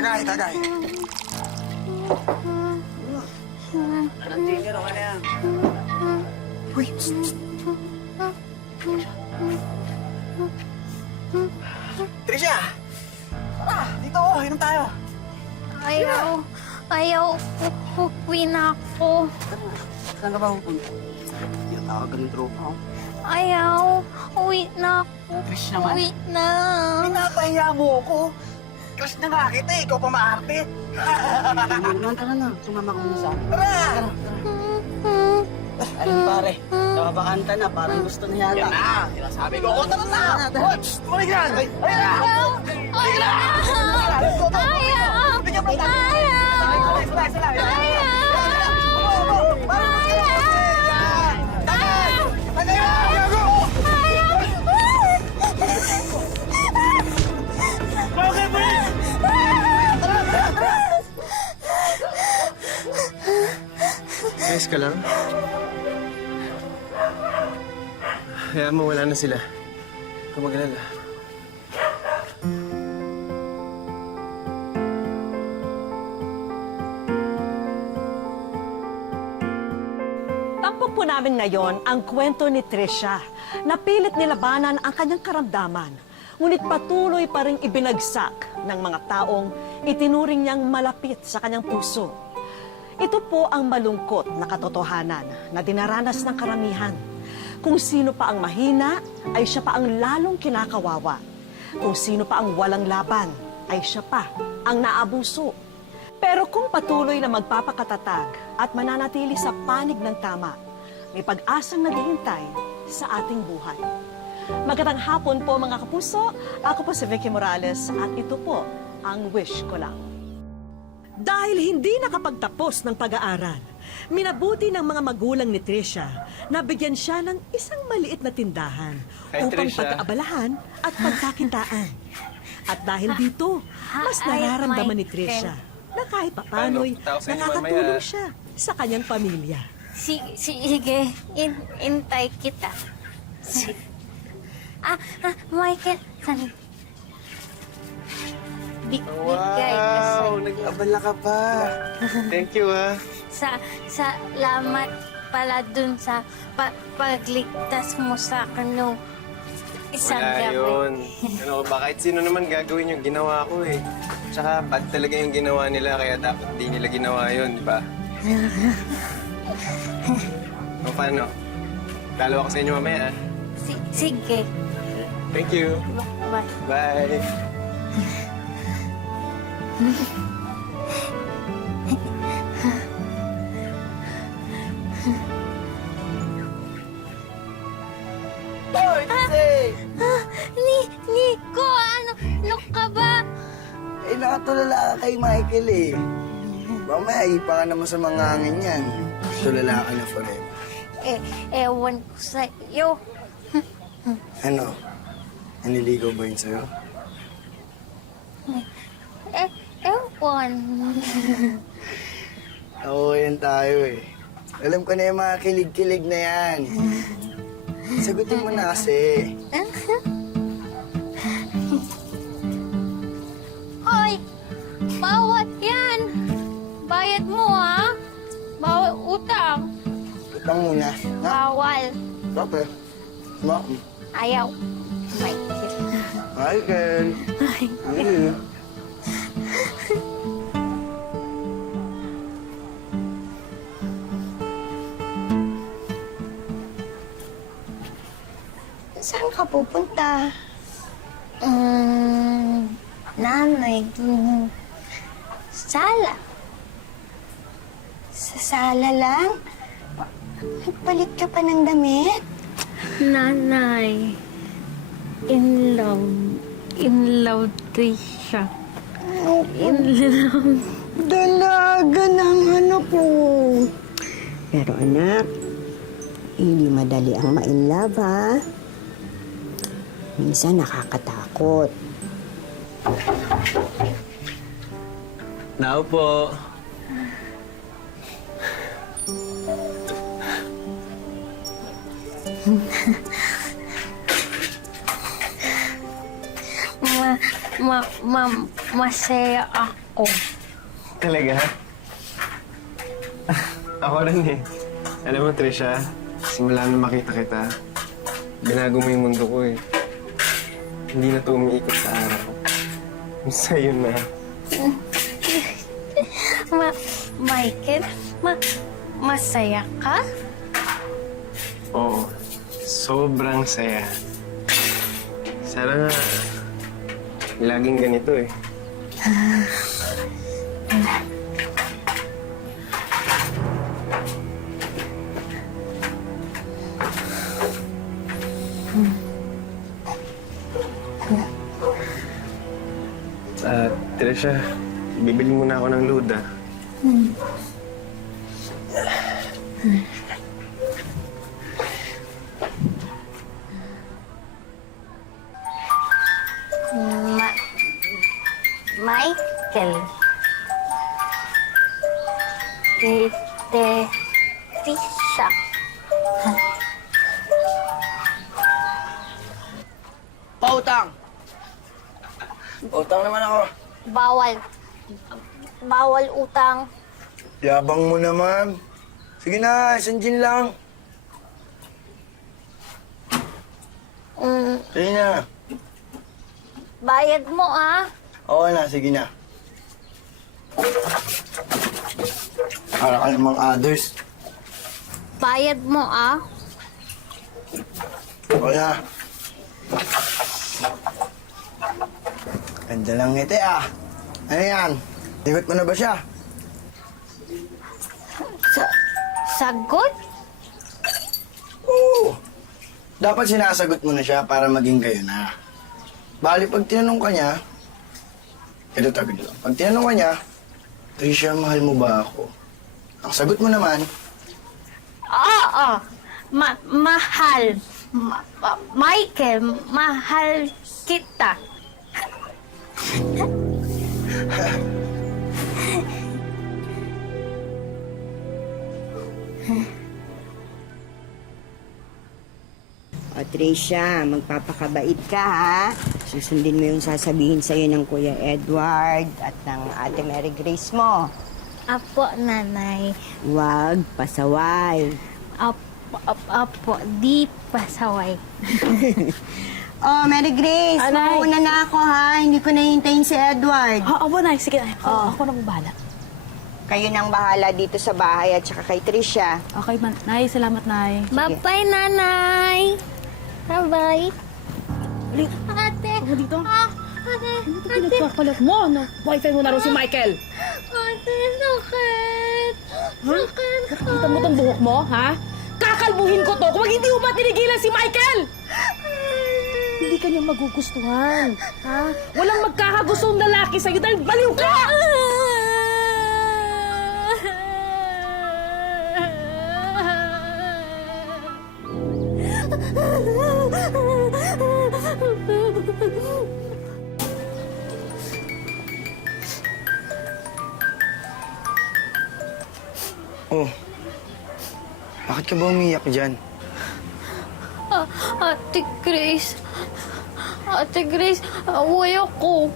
Tagay, tagay. Anong Junior, okay na yan. Uy, psst, psst. Trisha! Tara, dito, inom tayo. Ayaw, uwi na ako. Saan ka ba pupunta? Tinatawagan ng tropa ko. Ayaw, uwi na ako. Trish naman. Uwi na. Pinapahiya mo ako. Crush na nga kita, ikaw pa maarte. Ano naman, tara na. Sumama ko muna sa akin. Tara! Ayun pare, nakabakanta na. Parang gusto na yata. Yan na! Sinasabi ko, o tara na! Watch! Tumalig yan! Ayun na! Ayun na! Let's go, go! Ayaw! Bigyan mo tayo! Ayaw! Sala! Ayos ka lang? Hayaan mo, wala na sila. Huwag mag-alala. Tampok po namin ngayon ang kwento ni Trisha. Napilit nilabanan ang kanyang karamdaman, ngunit patuloy pa rin ibinagsak ng mga taong itinuring niyang malapit sa kanyang puso. Ito po ang malungkot na katotohanan na dinaranas ng karamihan. Kung sino pa ang mahina, ay siya pa ang lalong kinakawawa. Kung sino pa ang walang laban, ay siya pa ang naabuso. Pero kung patuloy na magpapakatatag at mananatili sa panig ng tama, may pag-asang naghihintay sa ating buhay. Magandang hapon po mga kapuso. Ako po si Vicky Morales at ito po ang Wish Ko Lang. Dahil hindi nakapagtapos ng pag-aaral, minabuti ng mga magulang ni Trisha na bigyan siya ng isang maliit na tindahan Hi, upang Trisha. pag-aabalahan at pagkakitaan. At dahil dito, mas nararamdaman ni Trisha na kahit papano'y Paano? Tawag sa inyo nakakatulong mamaya. siya sa kanyang pamilya. Sige, intay kita. Michael, saan? Bigay kasi. Nag-abala ka pa. Thank you, ah. Salamat pala dun sa pagligtas mo sa akin nung isang Wala gabi. yun. Ano ba, kahit sino naman gagawin yung ginawa ko eh. Tsaka bad talaga yung ginawa nila, kaya dapat di nila ginawa yun, di ba? O paano? Dalawa ko sa inyo mamaya, ah. Sige. Thank you. Bye. Bye. Hoy, Trisha! Nico, ano ka ba? Eh, nakatulala ka kay Michael eh. Mamaya, ipa ka naman sa mga hangin yan. Tulala ka na forever. Ewan ko sa'yo. Ano? Naniligaw ba yun sa'yo? Ewan. Oo, yan tayo eh. Alam ko na yung mga kilig-kilig na yan. Sagutin mo na kasi. Hoy! Bawat yan! Bayad mo, ha? Bawal utang. Utang muna. Na, Bawal. bakit? Ma, Ayaw. Michael. Michael. Ay. Saan ka pupunta? Nanay, sala. Sa sala lang? Nagpalit ka pa ng damit? Nanay, in love Trisha. In love. Dalaga ng anak ko. Pero anak, hindi madali ang ma-inlove, ha? Minsan nakakatakot. Nao po. Masaya ako ako. Talaga? Ako rin eh. Alam mo, Trisha, simula na makita kita, binago mo yung mundo ko eh. Hindi na ito umiikot sa araw. Sa'yo na. Michael, masaya ka? Oo, sobrang saya. Sana nga, laging ganito eh. Trisha, bibili muna ako ng load ah. Michael. Tisha. Pautang! Utang naman ako. Bawal utang. Yabang mo naman. Sige na, isang gin lang. Sige na. Bayad mo ah. Oo na, sige na. Para ka namang others. Bayad mo ah. Oo na. Ganda lang ngiti ah. Ano yan? Ligot mo na ba siya? Sagot? Oo. Dapat sinasagot mo na siya para maging kayo na. Bali, pag tinanong ka niya, ito tagod lang. Pag tinanong ka niya, Trisha, mahal mo ba ako? Ang sagot mo naman, Oo. Mahal. Michael, mahal kita. O, Tricia, magpapakabait ka, ha? Susundin mo yung sasabihin sa'yo ng Kuya Edward at ng Ate Mary Grace mo. Apo, nanay. Huwag pasaway. Apo, di pasaway. Oh, Mary Grace, Anay. mauna na ako, ha? Hindi ko nahintayin si Edward. Opo, Nay. Sige, Nay. Ako na bahala. Kayo nang bahala dito sa bahay at saka kay Tricia. Okay, Nay. Salamat, Nay. Bye-bye, nanay. Bye-bye. Ate. Ako dito. Ate. Pinagkakalat mo, no? Boyfriend mo na raw si Michael. Ate, sakit. Sakit. Nakita mo tong buhok mo, ha? Kakalbuhin ko to kung hindi mo ba tinigilan si Michael! Hindi ka niya magugustuhan, ha? Walang magkakagustong lalaki sa'yo dahil baliw ka! oh, bakit ka ba umiyak dyan? Ate Grace. Ate Grace, away ako.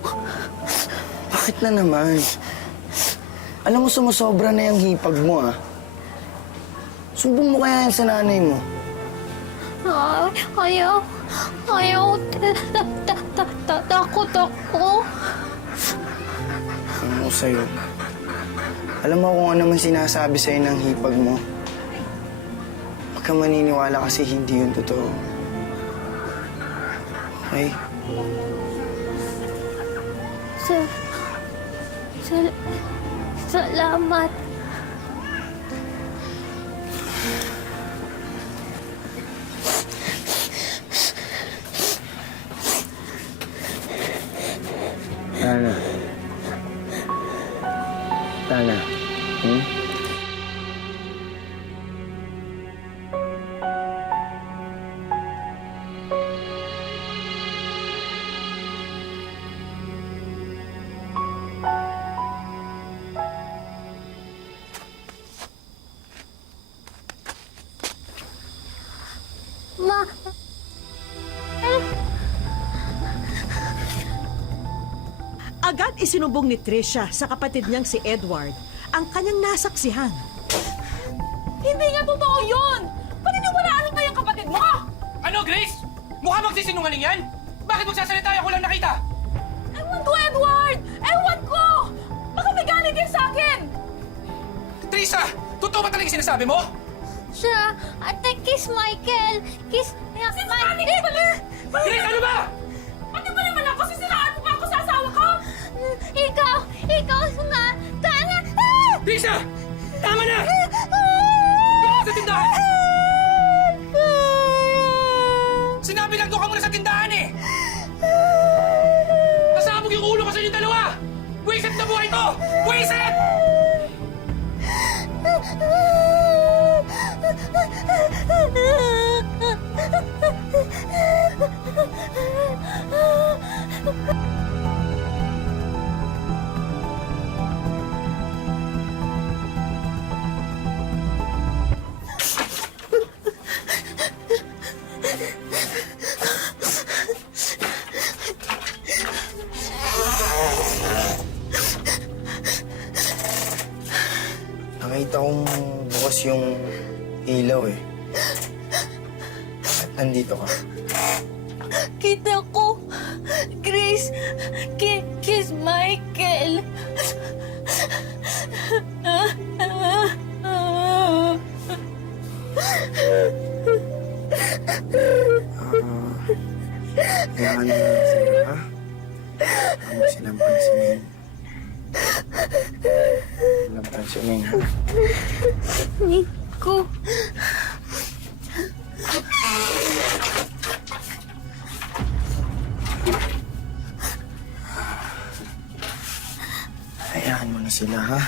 Bakit na naman? Alam mo, sumusobra na yung hipag mo, ah. Sumbong mo kaya yan sa nanay mo. Ayaw. Takot ako. Ano ko sa'yo? Alam mo kung ano man sinasabi sa'yo ng hipag mo. Huwag kang maniniwala kasi hindi yun totoo. Okay? Salamat. Tana. Ma. Agad isinumbong ni Tricia sa kapatid niyang si Edward ang kanyang nasaksihan. Hindi nga totoo yun! Paniniwalaan mo yung kapatid mo! Ano, Grace? Mukha magsisinungaling yan? Bakit magsasalita ako lang nakita? Ewan ko, Edward! Ewan ko! Baka may galit yan sa akin! Teresa, totoo ba talaga yung sinasabi mo? Siya, ate, kiss Michael. Kiss... Sinungaling ka pala! Grace, ano ba? Ano ba naman ako? Sisiraan mo pa ako sa asawa ko? Ikaw nga. Tanga! Teresa! Tama na! Doon ka sa tindahan! Sinabi lang doon ka muna sa tindahan eh! Nasabog yung ulo ko sa inyong dalawa! Buwisit na buhay to! Buwisit! Nakita kong bukas yung ilaw eh. At nandito ka. Kita ko. Grace, kiss Michael. Kailangan na sila, ha? Huwag mo silang pansinin. Silang pansinin, ha? Nico. Hayaan mo na sila, ha?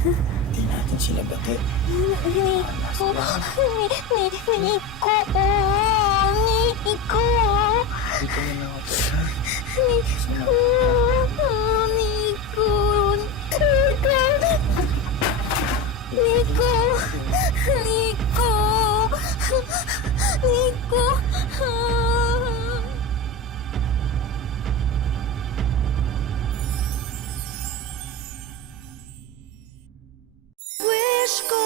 Hindi natin sila bati. Nico. Nico. Dito na lang ako, ha? Nico. Nico. Nico. Nico. Wish ko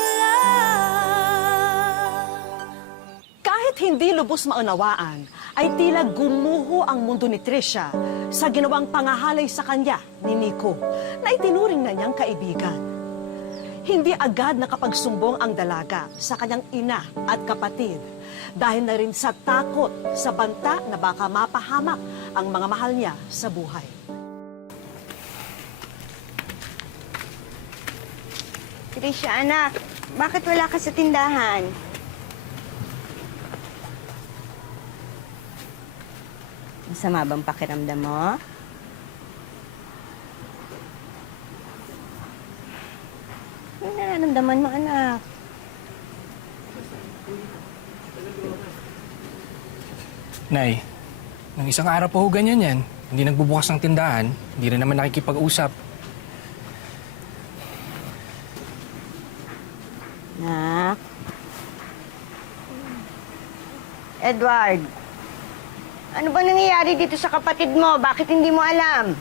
Kahit hindi lubos maunawaan, ay tila gumuho ang mundo ni Tricia sa ginawang pangahalay sa kanya ni Nico na itinuring na niyang kaibigan. Hindi agad nakapagsumbong ang dalaga sa kanyang ina at kapatid dahil na rin sa takot sa banta na baka mapahamak ang mga mahal niya sa buhay. Tricia, anak, bakit wala ka sa tindahan? Masama bang pakiramdam mo? Ano nararamdaman mo, anak? Nay, nung isang araw pa ho ganyan yan. Hindi nagbubukas ng tindahan, hindi rin naman nakikipag-usap. Nak? Edward, ano ba nangyayari dito sa kapatid mo? Bakit hindi mo alam?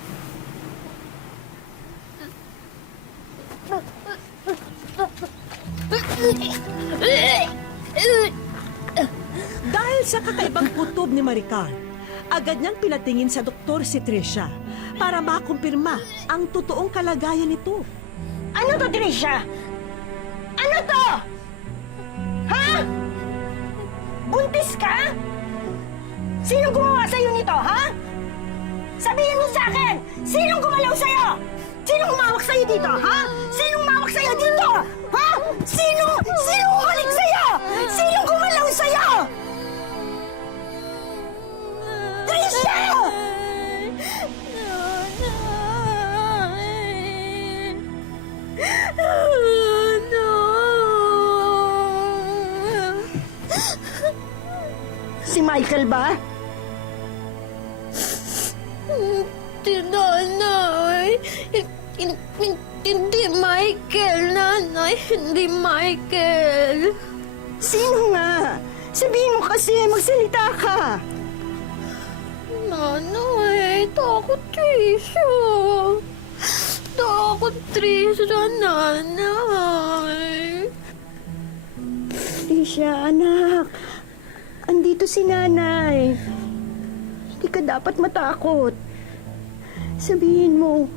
Dahil sa kakaibang kutob ni Maricar, agad niyang pinatingin sa doktor si Tricia para makumpirma ang totoong kalagayan nito. Ano to, Tricia? Ano to? Ha? Buntis ka? Sino gumawa sa'yo nito, ha? Sabihin mo sa akin! Sinong gumalaw sa'yo? Sinong umawak sa'yo dito, ha? Sinong umawak sa'yo dito? Ha? Sinong umalik sa'yo? Sinong gumalaw sa'yo? Tricia! Si Michael ba? Nanay. Hindi Michael, nanay. Hindi Michael. Sino nga? Sabihin mo kasi, magsalita ka. Nanay, Takot, Trisha. Takot, Trisha, nanay. Trisha, anak. Andito si nanay. Hindi ka dapat matakot. Sabihin mo,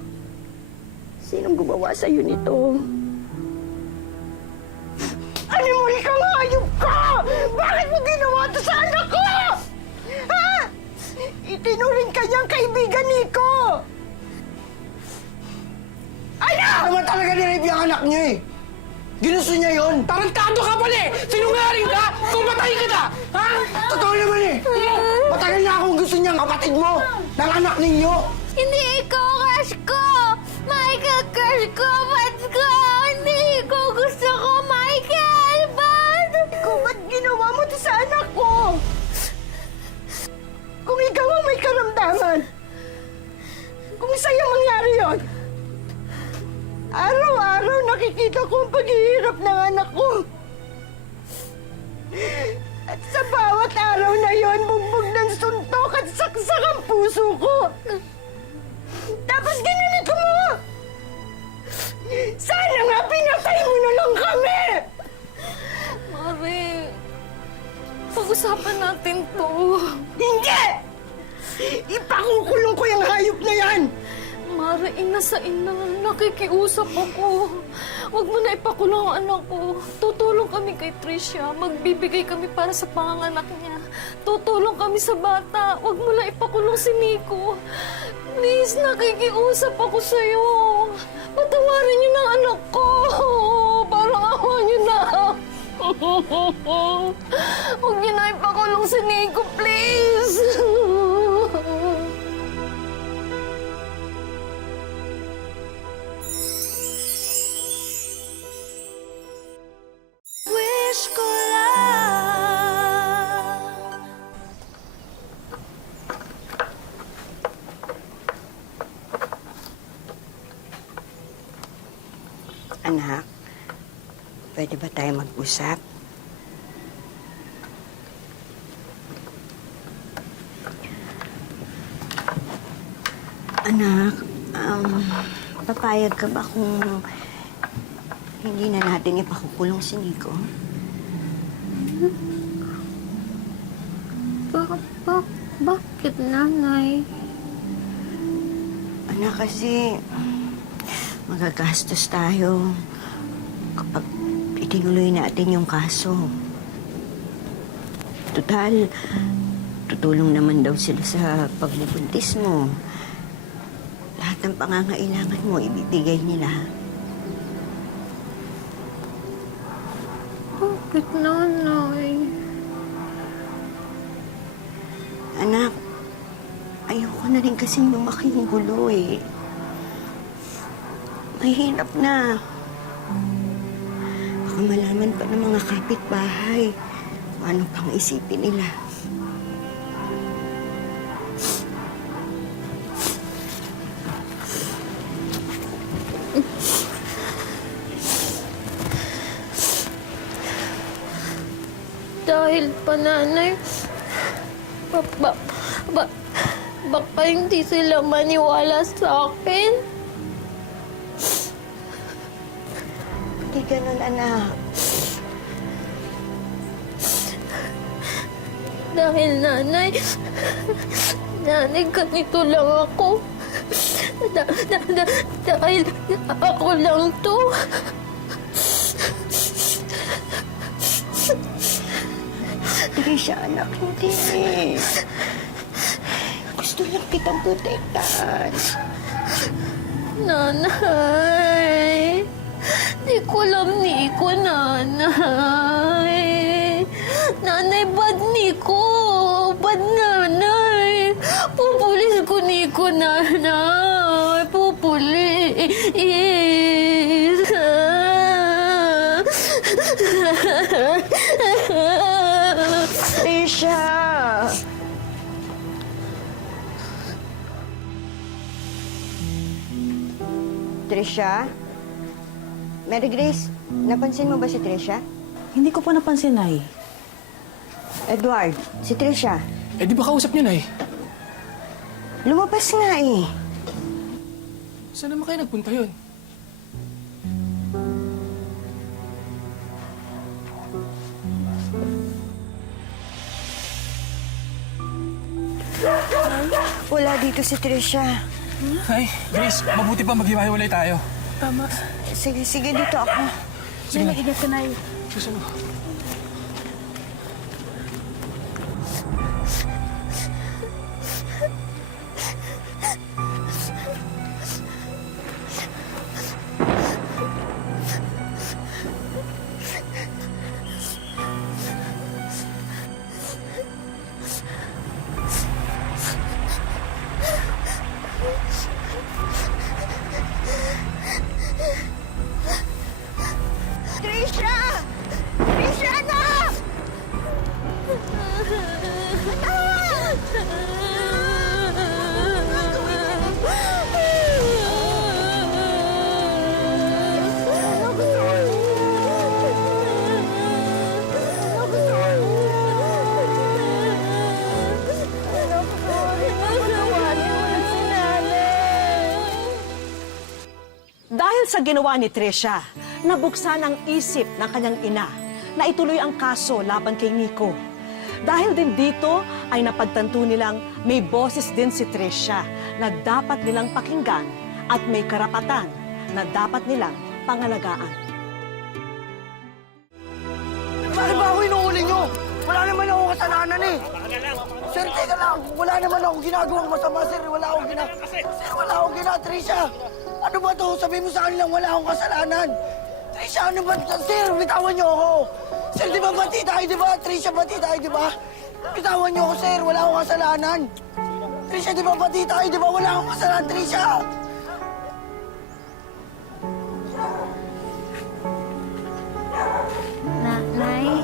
sinong gumawa sa'yo nito? Animal kang hayop ka! Bakit mo ginawa to sa anak ko? Ha? Itinuring ka niyang kaibigan ni ko! Anak! Ano naman talaga ni-rape yung anak niyo eh? Ginusto niya yon. Tarantado ka pala eh! Sinungaling ka! Kumatay ka na! Ha? Totoo naman eh! Matagal na akong gusto niyang kapatid mo! Ng anak ninyo! Hindi ikaw, crush ko! Michael, crush ko! Ba't ko? Hindi ko gusto ko, Michael! Ba't? Ikaw, ba't ginawa mo to sa anak ko? Kung ikaw ang may karamdaman, kung sa'yo mangyari yon, araw-araw nakikita ko ang paghihirap ng anak ko. At sa bawat araw na yon, bugbog ng suntok at saksak ang puso ko. Tapos ginanito mo! Sana nga pinatay mo na lang kami! Mare, pag-usapan natin to. Hindi! Ipakukulong ko yung hayop na yan! Mare, ina sa ina, nakikiusap ako. Huwag mo na ipakulong ang anak ko. Tutulong kami kay Tricia. Magbibigay kami para sa panganganak niya. Tutulong kami sa bata. Huwag mo na ipakulong si Nico. Please, nakikiusap ako sa'yo. Patawarin niyo na anak ko. Parang awa niyo na. Huwag niyo na ipakulong si Nico, please. Wish ko lang. Anak, pwede ba tayo mag-usap? Anak, papayag ka ba kung hindi na natin ipakukulong si Nico? Bakit, nanay? Anak, kasi magagastos tayo kapag itinuloy natin yung kaso. Total, tutulong naman daw sila sa pagbubuntis mo. Lahat ng pangangailangan mo, ibibigay nila. Bakit, nanay? Anak, ayoko na rin kasing lumaki yung gulo eh. Mahirap na. Baka malaman pa ng mga kapitbahay kung ano pang isipin nila. Dahil pa, nanay, baka hindi sila maniwala sa akin. Hindi ganun, anak. Dahil nanay, ganito lang ako. Dahil ako lang to. Trisha, anak, hindi. Gusto lang kitang protektahan. Nanay, di ko alam Nico, nanay. Nanay, bad Nico. Bad nanay. Pupulis ko Nico, nanay. Pupulis. Trisha! Trisha? Mary Grace, napansin mo ba si Trisha? Hindi ko pa napansin, Nay. Edward, si Trisha. Eh di ba kausap niyo, Nay? Lumabas nga eh. Saan naman kayo nagpunta yun? Wala dito si Trisha. Ay, Grace, mabuti pa maghiwa-hiwalay tayo. Sige, sige, dito ako. Sige na. Ingat ka, Nay. Susunod. Trisha! Trisha, anak! Dahil sa ginawa ni Trisha, nabuksan ang isip ng kanyang ina na ituloy ang kaso laban kay Nico. Dahil din dito ay napagtanto nilang may boses din si Trisha na dapat nilang pakinggan at may karapatan na dapat nilang pangalagaan. Bakit ba ako inuuli nyo? Wala naman ako kasalanan eh. Sir, teka lang. Wala naman ako ginagawang masama, sir. Wala akong Trisha. Ano ba to? Sabihin mo sa kanilang wala akong kasalanan. Trisha, ano ba? Sir, bitawan niyo ako. Sir, di ba bati tayo, di ba? Trisha, bati tayo, di ba? Bitawan niyo ako, sir. Wala akong kasalanan. Trisha, di ba bati tayo, di ba? Wala akong kasalanan, Trisha. Nay,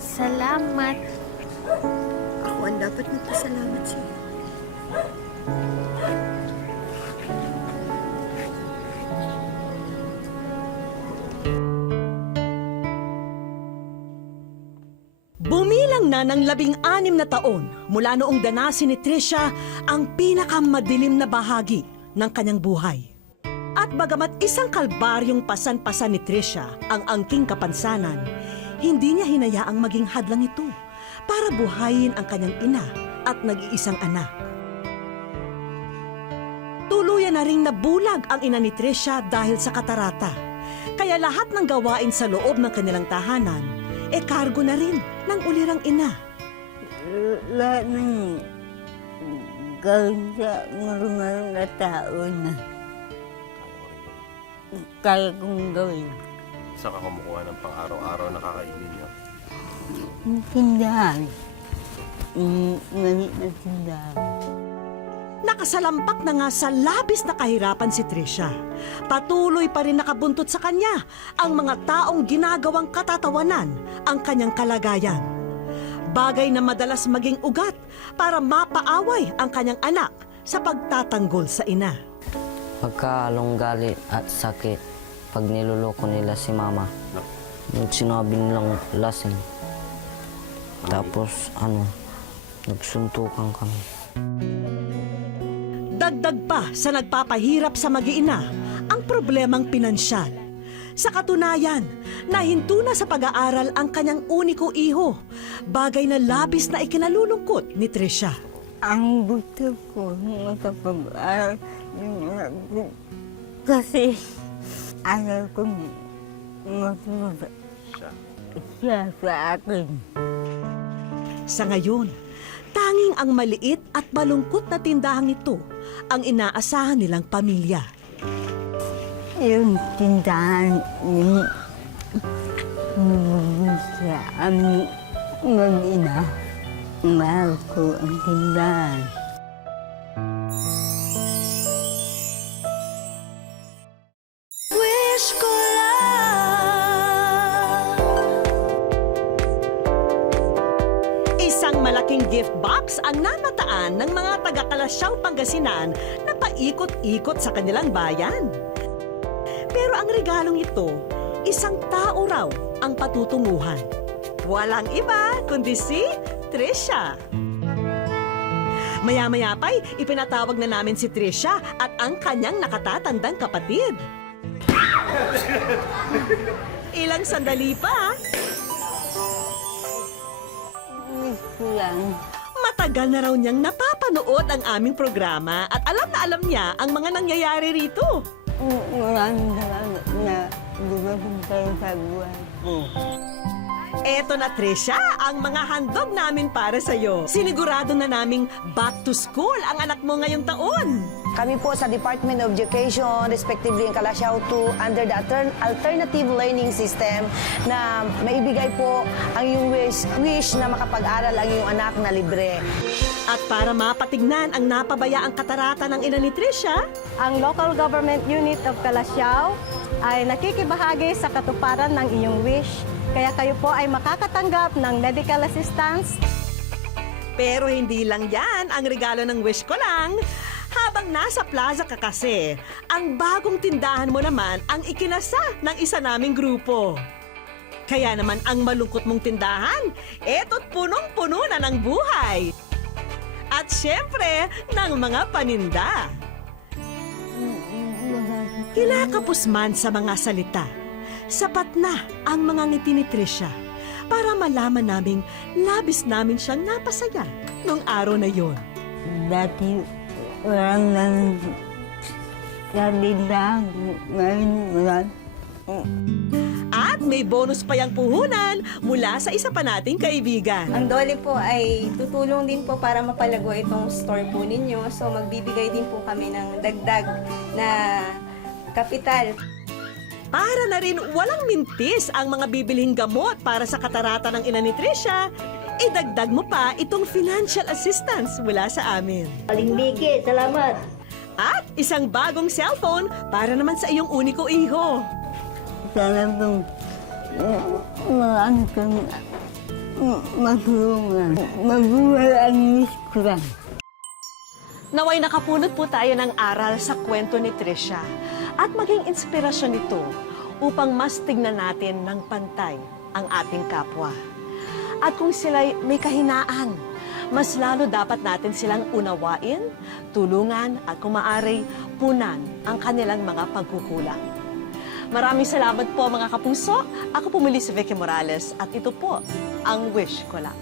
salamat. Ako ang dapat magpasalamat sa'yo. Bumilang na ng 16 na taon mula noong danasin ni Trisha ang pinakamadilim na bahagi ng kanyang buhay. At bagamat isang kalbaryong pasan-pasan ni Trisha ang angking kapansanan, hindi niya hinayaang maging hadlang ito para buhayin ang kanyang ina at nag-iisang anak. Tuluyan na ring nabulag ang ina ni Trisha dahil sa katarata. Kaya lahat ng gawain sa loob ng kanilang tahanan, kargo na rin ng ulirang ina. Lahat ng gawin sa marunong na tao na kaya kong gawin. Saan ka kumukuha ng pang-araw-araw na kakainin niyo? Tindahan. Maliit na tindahan. Nakasalampak na nga sa labis na kahirapan si Trisha. Patuloy pa rin nakabuntot sa kanya ang mga taong ginagawang katatawanan ang kanyang kalagayan. Bagay na madalas maging ugat para mapaaway ang kanyang anak sa pagtatanggol sa ina. Pagkahalong galit at sakit, pag niloloko nila si mama, yung sinabi nilang lasing. Tapos nagsuntukan kami. Dagdag pa sa nagpapahirap sa mag-iina ang problemang pinansyal. Sa katunayan, nahinto na sa pag-aaral ang kanyang uniko iho, bagay na labis na ikinalulungkot ni Trisha. Ang gusto ko makapag-aral kasi ayaw ko matuwa siya sa akin. Sa ngayon, tanging ang maliit at malungkot na tindahang ito ang inaasahan nilang pamilya. Yung tindahan yung sa aming mag-ina, mahal ko ang tindahan. Wish ko Isang malaking gift box ang namataan ng mga taga-Kalasyaw, Pangasinan na paikot-ikot sa kanilang bayan. Pero ang regalong ito, isang tao raw ang patutunguhan. Walang iba kundi si Trisha. Maya-maya pa'y ipinatawag na namin si Trisha at ang kanyang nakatatandang kapatid. Ilang sandali pa, Miss ko lang. matagal na raw niyang napapanood ang aming programa at alam niya ang mga nangyayari rito. Maraming salamat na dumating kayo sa buhay ko. Eto na, Trisha, ang mga handog namin para sa'yo. Sinigurado na naming back to school ang anak mo ngayong taon. Kami po sa Department of Education, respectively in Calasiao 2, under the Alternative Learning System na maibigay po ang iyong wish na makapag-aral ang iyong anak na libre. At para mapatignan ang napabayaang katarata ng ina ni Trisha, Ang Local Government Unit of Calasiao ay nakikibahagi sa katuparan ng iyong wish. Kaya kayo po ay makakatanggap ng medical assistance. pero hindi lang yan ang regalo ng wish ko lang. Habang nasa plaza ka kasi, ang bagong tindahan mo naman ang ikinasa ng isa naming grupo. Kaya naman ang malungkot mong tindahan, eto't punong-puno na ng buhay. At syempre, ng mga paninda. Kinakapos man sa mga salita, sapat na ang mga ngiti ni Trisha para malaman naming labis namin siyang napasaya nung araw na yon. Dati, walang lang sa tindahan. Ngayon, wala. At may bonus pa yang puhunan mula sa isa pa nating kaibigan. Ang Dole po ay tutulong din po para mapalago itong store po ninyo. So magbibigay din po kami ng dagdag na kapital. Para na rin walang mintis ang mga bibilhing gamot para sa katarata ng ina ni Trisha, idagdag mo pa itong financial assistance mula sa amin. Aling Vicky, salamat. At isang bagong cellphone para naman sa iyong uniko iho. Sana pong marami kang matulungan. Mabuhay ang miss ko lang. Naway nakapulot po tayo ng aral sa kwento ni Trisha at maging inspirasyon ito upang mas tignan natin ng pantay ang ating kapwa. At kung sila'y may kahinaan, mas lalo dapat natin silang unawain, tulungan at kung maaari, punan ang kanilang mga pagkukulang. Maraming salamat po mga kapuso. Ako po muli si Vicky Morales at ito po ang wish ko lang.